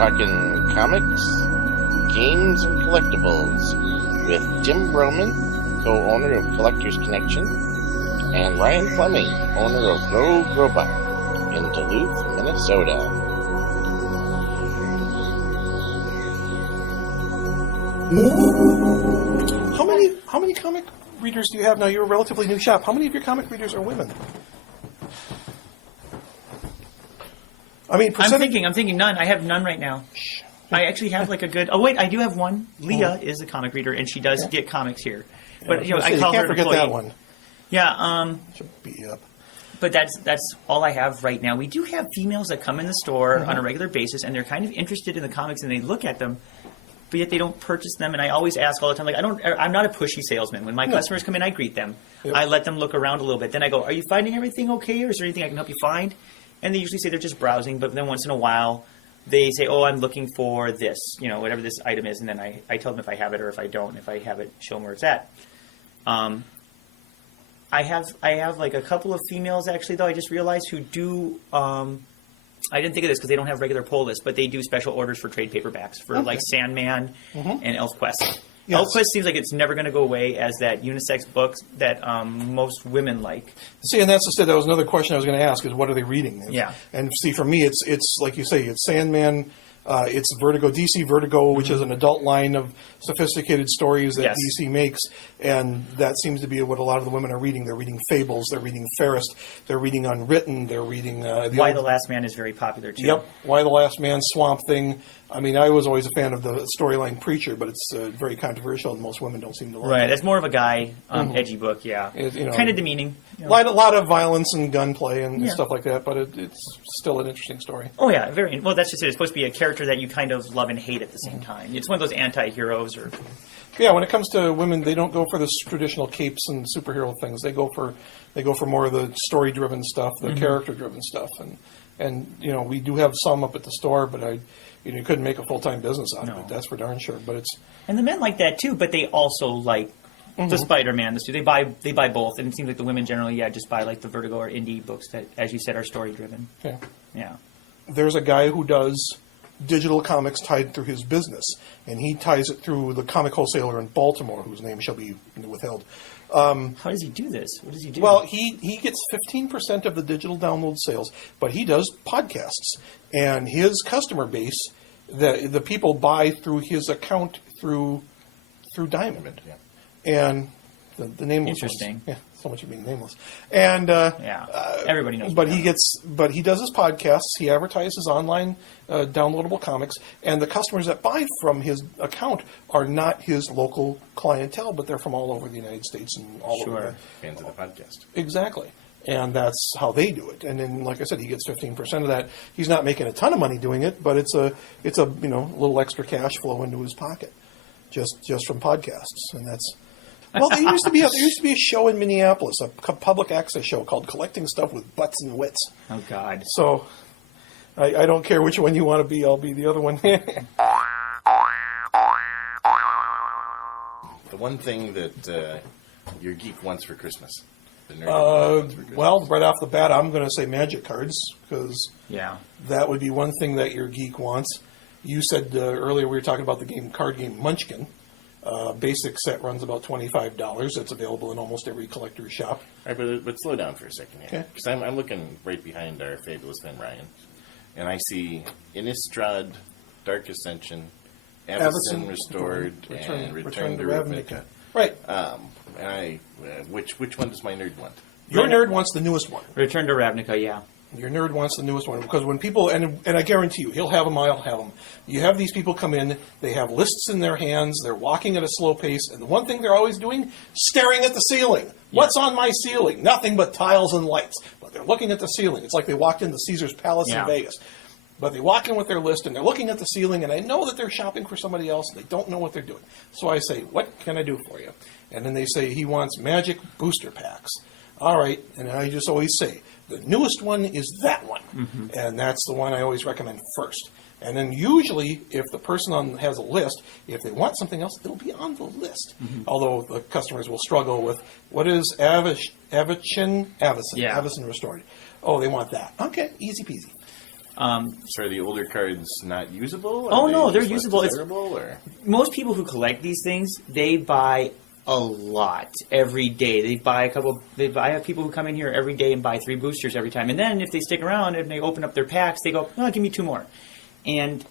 talking comics, games, and collectibles with Tim Broman, co-owner of Collectors Connection, and Ryan Fleming, owner of Grow Bar in Duluth, Minnesota. How many comic readers do you have now? You're a relatively new shop. How many of your comic readers are women? I mean, I'm thinking none. I have none right now. I actually have like a good. Oh wait, I do have one. Leah is a comic reader, and she does get comics here. But you I call can't her forget employee. that one. Yeah. Should beat you up. But that's all I have right now. We do have females that come in the store on a regular basis, and they're kind of interested in the comics, and they look at them, but yet they don't purchase them. And I always ask all the time, like, I'm not a pushy salesman. When my customers come in, I greet them. Yep. I let them look around a little bit. Then I go, "Are you finding everything okay, or is there anything I can help you find?" And they usually say they're just browsing, but then once in a while they say, "Oh, I'm looking for this," whatever this item is, and then I tell them if I have it or if I don't. If I have it, show them where it's at. I have like a couple of females actually, though I just realized, who do. I didn't think of this because they don't have regular pull lists, but they do special orders for trade paperbacks for like Sandman and ElfQuest. Yes. ElfQuest seems like it's never going to go away as that unisex book that most women like. See, and that was another question I was going to ask: is what are they reading? Yeah. And see, for me, it's like you say, it's Sandman. It's Vertigo, DC Vertigo, which is an adult line of sophisticated stories that DC makes, and that seems to be what a lot of the women are reading. They're reading Fables, they're reading Fairest, they're reading Unwritten, they're reading... Why the Last Man is very popular, too. Yep, Why the Last Man, Swamp Thing. I mean, I was always a fan of the storyline Preacher, but it's very controversial, and most women don't seem to like it. Right, that's more of a guy, edgy book, yeah. Kind of demeaning. A lot of violence and gunplay and stuff like that, but it's still an interesting story. Oh, yeah, very. Well, that's just it. It's supposed to be a character that you kind of love and hate at the same time. It's one of those anti-heroes. Yeah, when it comes to women, they don't go for the traditional capes and superhero things. They go for more of the story-driven stuff, the character-driven stuff. And we do have some up at the store, but you couldn't make a full-time business out of it. That's for darn sure. But and the men like that, too, but they also like the Spider-Man. They buy both, and it seems like the women generally, just buy like the Vertigo or indie books that, as you said, are story-driven. Yeah. There's a guy who does digital comics tied through his business, and he ties it through the comic wholesaler in Baltimore, whose name shall be withheld. How does he do this? What does he do? Well, he gets 15% of the digital download sales, but he does podcasts, and his customer base, the people buy through his account through Diamond. Yeah. And the nameless interesting. Ones, so much of being nameless. And everybody knows. But he does his podcasts. He advertises online downloadable comics, and the customers that buy from his account are not his local clientele, but they're from all over the United States and all over. Fans of the podcast. Exactly. And that's how they do it. And then, like I said, he gets 15% of that. He's not making a ton of money doing it, but it's a little extra cash flow into his pocket, just from podcasts. And that's. Well, there used to be a show in Minneapolis, a public access show called Collecting Stuff with Butts and Wits. Oh God! So I don't care which one you want to be. I'll be the other one. The one thing that your geek wants for Christmas. Well, right off the bat, I'm going to say magic cards, because that would be one thing that your geek wants. You said earlier we were talking about the card game Munchkin. Basic set runs about $25. It's available in almost every collector's shop. All right, but slow down for a second here. Because I'm looking right behind our fabulous friend Ryan, and I see Innistrad, Dark Ascension, Avacyn Restored, and Return to Ravnica. Right. Which one does my nerd want? Your nerd wants the newest one. Return to Ravnica, yeah. Your nerd wants the newest one, because when people, and I guarantee you, he'll have them, I'll have them. You have these people come in, they have lists in their hands, they're walking at a slow pace, and the one thing they're always doing, staring at the ceiling. Yeah. What's on my ceiling? Nothing but tiles and lights. But they're looking at the ceiling. It's like they walked into Caesar's Palace in Vegas. But they walk in with their list, and they're looking at the ceiling, and I know that they're shopping for somebody else, and they don't know what they're doing. So I say, what can I do for you? And then they say, he wants magic booster packs. All right, and I just always say, the newest one is that one, and that's the one I always recommend first. And then usually, if the person has a list, if they want something else, it'll be on the list. Although the customers will struggle with, what is Avacyn Restored? Oh, they want that. Okay, easy peasy. So are the older cards not usable? Oh, no, they're just less usable. desirable, or? Most people who collect these things, they buy a lot every day. They buy I have people who come in here every day and buy 3 boosters every time. And then if they stick around and they open up their packs, they go, oh, give me 2 more. And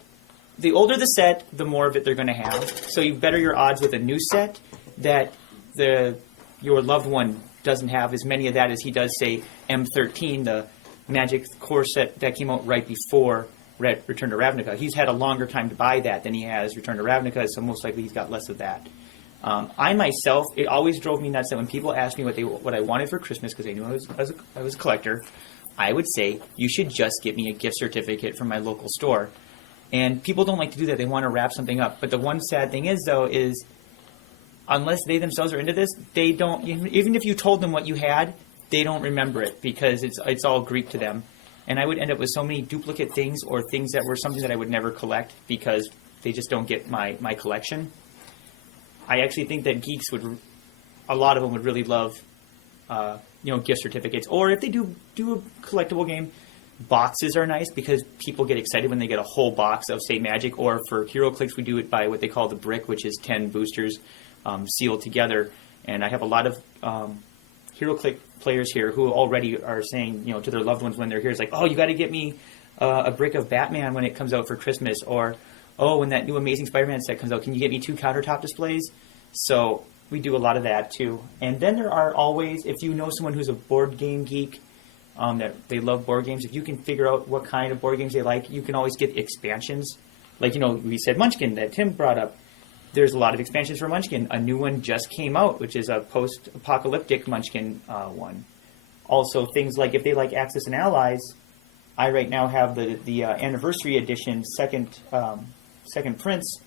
the older the set, the more of it they're going to have. So you better your odds with a new set that your loved one doesn't have as many of that as he does, say, M13, the Magic core set that came out right before Return to Ravnica. He's had a longer time to buy that than he has Return to Ravnica, so most likely he's got less of that. I myself, it always drove me nuts that when people asked me what I wanted for Christmas, because they knew I was a collector, I would say, you should just get me a gift certificate from my local store. And people don't like to do that. They want to wrap something up. But the one sad thing is, though, is unless they themselves are into this, they don't, even if you told them what you had, they don't remember it because it's all Greek to them. And I would end up with so many duplicate things or things that were something that I would never collect because they just don't get my collection. I actually think that geeks a lot of them would really love, gift certificates. Or if they do a collectible game, boxes are nice because people get excited when they get a whole box of, say, Magic. Or for HeroClix, we do it by what they call the brick, which is 10 boosters sealed together. And I have a lot of HeroClix players here who already are saying, to their loved ones when they're here, it's like, oh, you got to get me a brick of Batman when it comes out for Christmas. Or, oh, when that new Amazing Spider-Man set comes out, can you get me 2 countertop displays? So we do a lot of that, too. And then there are always, if you know someone who's a board game geek, that they love board games, if you can figure out what kind of board games they like, you can always get expansions. Like, we said Munchkin that Tim brought up. There's a lot of expansions for Munchkin. A new one just came out, which is a post-apocalyptic Munchkin one. Also, things like, if they like Axis and Allies, I right now have the Anniversary Edition second prints.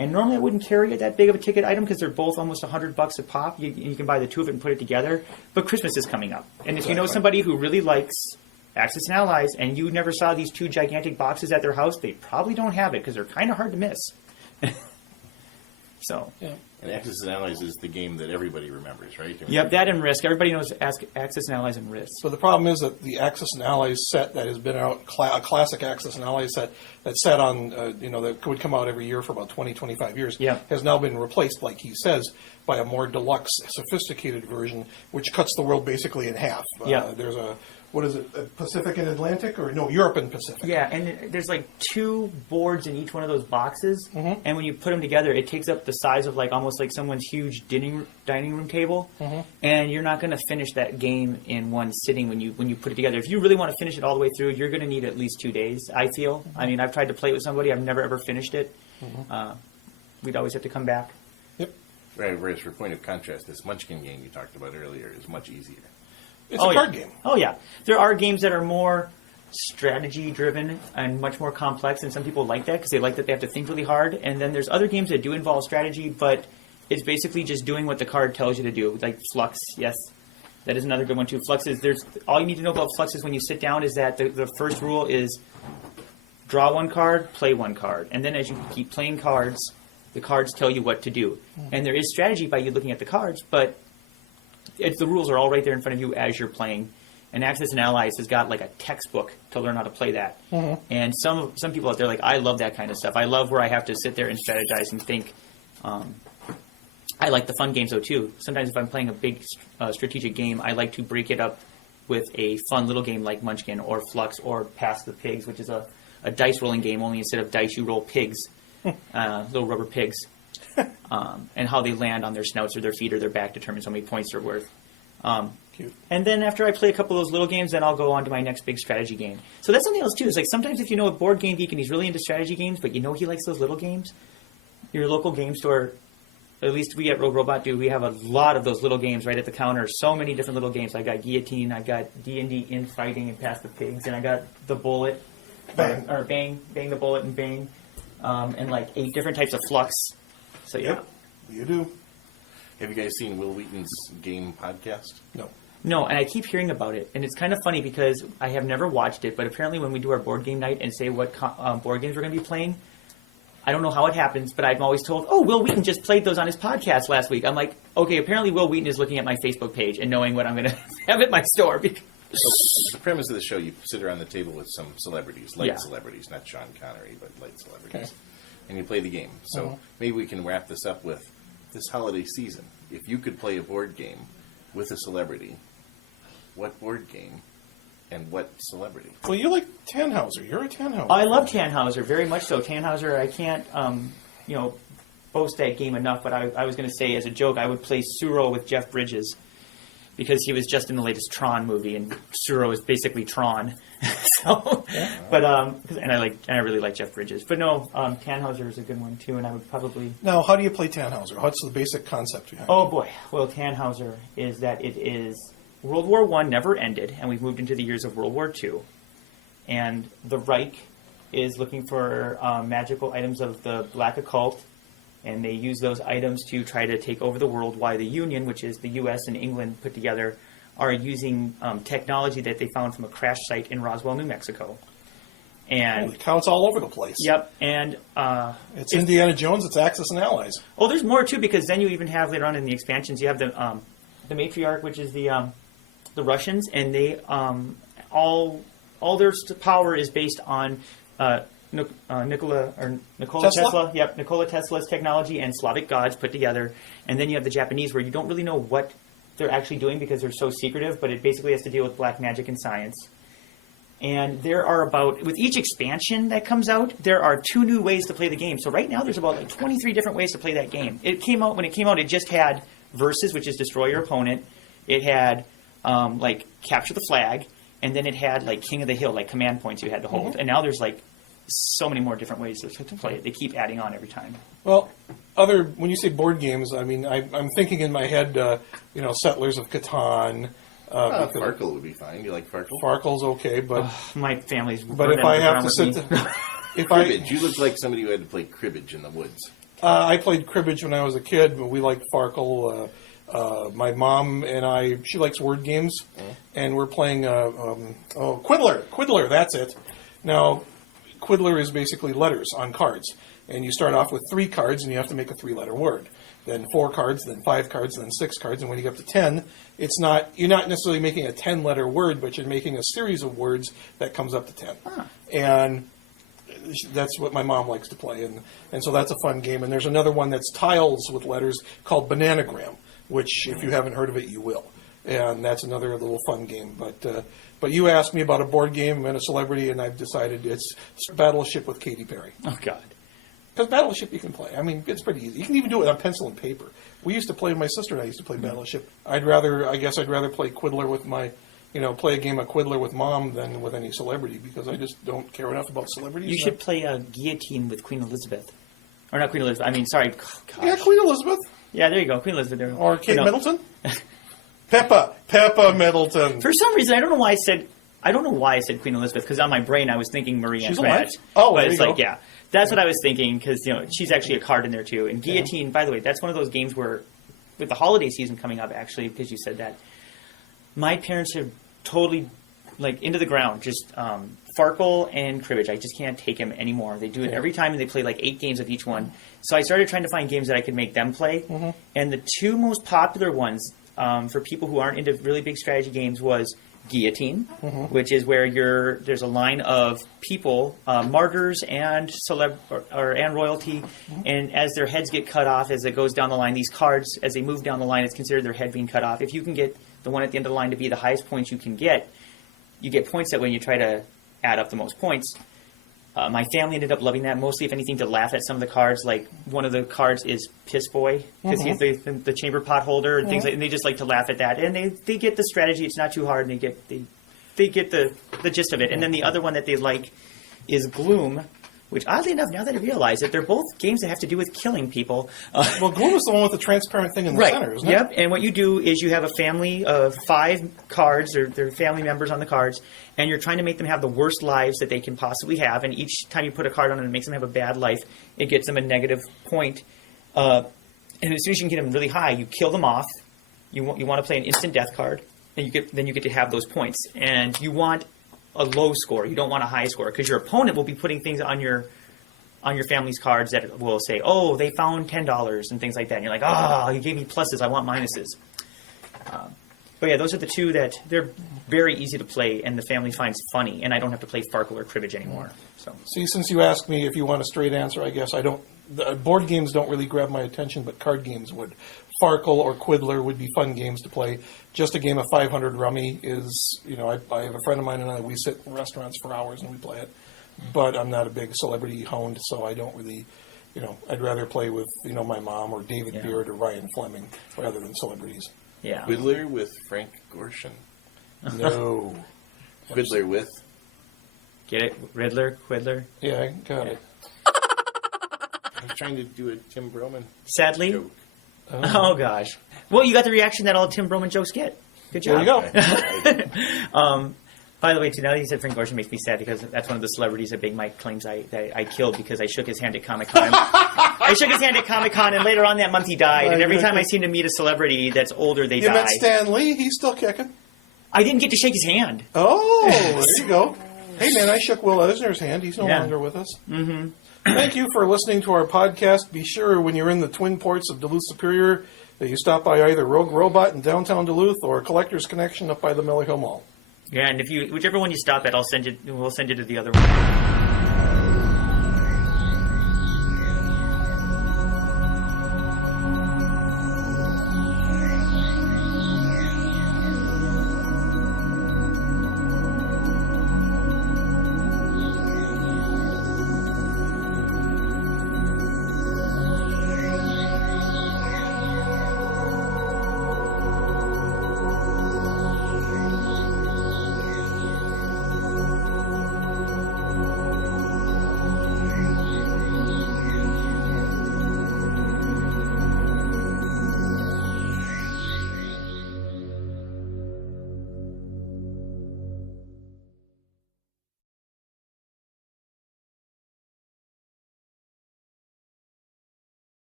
And normally I wouldn't carry it that big of a ticket item because they're both almost $100 a pop. You can buy the 2 of it and put it together. But Christmas is coming up. And if you know somebody who really likes Axis and Allies and you never saw these 2 gigantic boxes at their house, they probably don't have it because they're kind of hard to miss. So, yeah. And Axis and Allies is the game that everybody remembers, right? Yep, that and Risk. Everybody knows Axis and Allies and Risk. So the problem is that the Axis and Allies set that has been out, a classic Axis and Allies set that's set on, that would come out every year for about 20, 25 years, has now been replaced, like he says, by a more deluxe, sophisticated version, which cuts the world basically in half. There's what is it, Pacific and Atlantic? Or no, Europe and Pacific. Yeah, and there's like 2 boards in each one of those boxes, and when you put them together, it takes up the size of almost like someone's huge dining room table, and you're not going to finish that game in one sitting when you put it together. If you really want to finish it all the way through, you're going to need at least 2 days, I feel. I mean, I've tried to play it with somebody. I've never, ever finished it. We'd always have to come back. Yep. Right, whereas for point of contrast, this Munchkin game you talked about earlier is much easier. It's a card game. Oh, yeah. There are games that are more strategy-driven and much more complex, and some people like that because they like that they have to think really hard. And then there's other games that do involve strategy, but it's basically just doing what the card tells you to do, like Flux, yes. That is another good one, too. Flux is, all you need to know about Flux is when you sit down is that the first rule is draw 1 card, play 1 card. And then as you keep playing cards, the cards tell you what to do. And there is strategy by you looking at the cards, but the rules are all right there in front of you as you're playing. And Axis and Allies has got like a textbook to learn how to play that. And some people out there I love that kind of stuff. I love where I have to sit there and strategize and think. I like the fun games though too. Sometimes if I'm playing a big strategic game, I like to break it up with a fun little game like Munchkin or Flux or Pass the Pigs, which is a dice rolling game. Only instead of dice you roll pigs, little rubber pigs. And how they land on their snouts or their feet or their back determines how many points they're worth. Cute. And then after I play a couple of those little games, then I'll go on to my next big strategy game. So that's something else too. It's like sometimes if you know a board game geek and he's really into strategy games, but he likes those little games, your local game store, at least we at Rogue Robot do, we have a lot of those little games right at the counter. So many different little games. I got Guillotine, I got D&D Infighting and Pass the Pigs, and I got the Bullet, Bang the Bullet and Bang, and like 8 different types of Flux. So yeah. Yep, you do. Have you guys seen Will Wheaton's game podcast? No, and I keep hearing about it, and it's kind of funny because I have never watched it, but apparently when we do our board game night and say what board games we're going to be playing, I don't know how it happens, but I'm always told, oh, Will Wheaton just played those on his podcast last week. I'm like, okay, apparently Will Wheaton is looking at my Facebook page and knowing what I'm going to have at my store. So the premise of the show, you sit around the table with some celebrities, light Yeah. celebrities, not Sean Connery, but light celebrities, and you play the game. So maybe we can wrap this up with this holiday season. If you could play a board game with a celebrity, what board game and what celebrity? Well, you like Tannhauser. You're a Tannhauser. I love Tannhauser, very much so. Tannhauser, I can't, boast that game enough, but I was going to say as a joke, I would play Suro with Jeff Bridges because he was just in the latest Tron movie, and Suro is basically Tron. But I really like Jeff Bridges. But no, Tannhauser is a good one too, and I would probably. Now, how do you play Tannhauser? What's the basic concept behind it? Oh boy, well, Tannhauser is that it is World War I never ended, and we've moved into the years of World War II, and the Reich is looking for magical items of the Black Occult. And they use those items to try to take over the world, while the Union, which is the U.S. and England put together, are using technology that they found from a crash site in Roswell, New Mexico. And Holy cow, it's all over the place. Yep, and It's Indiana Jones, it's Axis and Allies. oh, there's more too, because then you even have later on in the expansions, you have the matriarch, which is the Russians, and they all their power is based on Nikola Tesla. Yep, Nikola Tesla's technology and Slavic gods put together. And then you have the Japanese, where you don't really know what they're actually doing because they're so secretive, but it basically has to deal with black magic and science. And there are with each expansion that comes out, there are 2 new ways to play the game. So right now there's about 23 different ways to play that game. When it came out, it just had versus, which is destroy your opponent. It had capture the flag, and then it had King of the Hill, command points you had to hold. And now there's so many more different ways to play it. They keep adding on every time. Well, when you say board games, I mean, I'm thinking in my head, Settlers of Catan. Farkle would be fine. You like Farkle? Farkle's okay, but My family's. but if I have to sit, Cribbage. You look like somebody who had to play cribbage in the woods. I played cribbage when I was a kid, but we liked Farkle. My mom and she likes word games, and we're playing Quiddler. Quiddler, that's it. Now, Quiddler is basically letters on cards, and you start off with 3 cards, and you have to make a 3-letter word. Then 4 cards, then 5 cards, then 6 cards, and when you get up to 10, you're not necessarily making a 10-letter word, but you're making a series of words that comes up to 10. And that's what my mom likes to play, and so that's a fun game. And there's another one that's tiles with letters called Bananagram, which, if you haven't heard of it, you will. And that's another little fun game. But you asked me about a board game and a celebrity, and I've decided it's Battleship with Katy Perry. Oh, God. Because Battleship you can play. I mean, it's pretty easy. You can even do it on pencil and paper. We used to play, my sister and I used to play Battleship. I'd rather play Quiddler with play a game of Quiddler with Mom than with any celebrity, because I just don't care enough about celebrities. You should play Guillotine with Queen Elizabeth. Or not Queen Elizabeth, gosh. Yeah, Queen Elizabeth. Yeah, there you go, Queen Elizabeth. There. Or Kate Middleton. Peppa Middleton. For some reason, I don't know why I said Queen Elizabeth, because on my brain I was thinking Marie She's Antoinette. alive? Oh, but there it's you go. yeah, that's what I was thinking, because she's actually a card in there too. And Guillotine, by the way, that's one of those games where, with the holiday season coming up, actually, because you said that, my parents are totally into the ground, just Farkle and Cribbage. I just can't take them anymore. They do it every time, and they play 8 games of each one. So I started trying to find games that I could make them play, and the 2 most popular ones for people who aren't into really big strategy games was Guillotine, which is where there's a line of people, martyrs and and royalty, and as their heads get cut off as it goes down the line, these cards, as they move down the line, it's considered their head being cut off. If you can get the one at the end of the line to be the highest points you can get, you get points that when you try to add up the most points. My family ended up loving that, mostly, if anything, to laugh at some of the cards. One of the cards is Piss Boy, because he's the chamber pot holder and things and they just like to laugh at that. And they get the strategy. It's not too hard, and they get the gist of it. And then the other one that they like is Gloom, which, oddly enough, now that I realize it, they're both games that have to do with killing people. Well, Gloom is the one with the transparent thing in the center, isn't it? Yep, and what you do is you have a family of 5 cards, or their family members on the cards, and you're trying to make them have the worst lives that they can possibly have, and each time you put a card on them that makes them have a bad life, it gets them a negative point. And as soon as you can get them really high, you kill them off. You want to play an instant death card, and you get to have those points. And you want a low score. You don't want a high score, because your opponent will be putting things on your family's cards that will say, oh, they found $10 and things like that. And you're like, oh, you gave me pluses. I want minuses. But yeah, those are the two that they're very easy to play, and the family finds funny, and I don't have to play Farkle or Cribbage anymore. So See, since you asked me if you want a straight answer, I guess I don't. The board games don't really grab my attention, but card games would. Farkle or Quiddler would be fun games to play. Just a game of 500 Rummy is, I have a friend of mine and we sit in restaurants for hours and we play it. But I'm not a big celebrity hound, so I don't really, I'd rather play with, my mom or David Beard or Ryan Fleming rather than celebrities. yeah. Quiddler with Frank Gorshin. No. Quiddler with. Get it? Riddler, Quiddler. Yeah, I got it. I was trying to do a Tim Broman Sadly. joke. Oh gosh. Well, you got the reaction that all Tim Broman jokes get. Good job. There you go. By the way, too, now that you said Frank Gorshin makes me sad because that's one of the celebrities that Big Mike claims I killed because I shook his hand at Comic-Con. I shook his hand at Comic-Con, and later on that month he died. And every time I seem to meet a celebrity that's older, they You die. met Stan Lee? He's still kicking. I didn't get to shake his hand. Oh, there you go. Hey, man, I shook Will Eisner's hand. He's no Yeah. longer with us. Mm-hmm. Thank you for listening to our podcast. Be sure when you're in the Twin Ports of Duluth Superior that you stop by either Rogue Robot in downtown Duluth or Collector's Connection up by the Miller Hill Mall. Yeah, and if whichever one you stop at, we'll send you to the other one.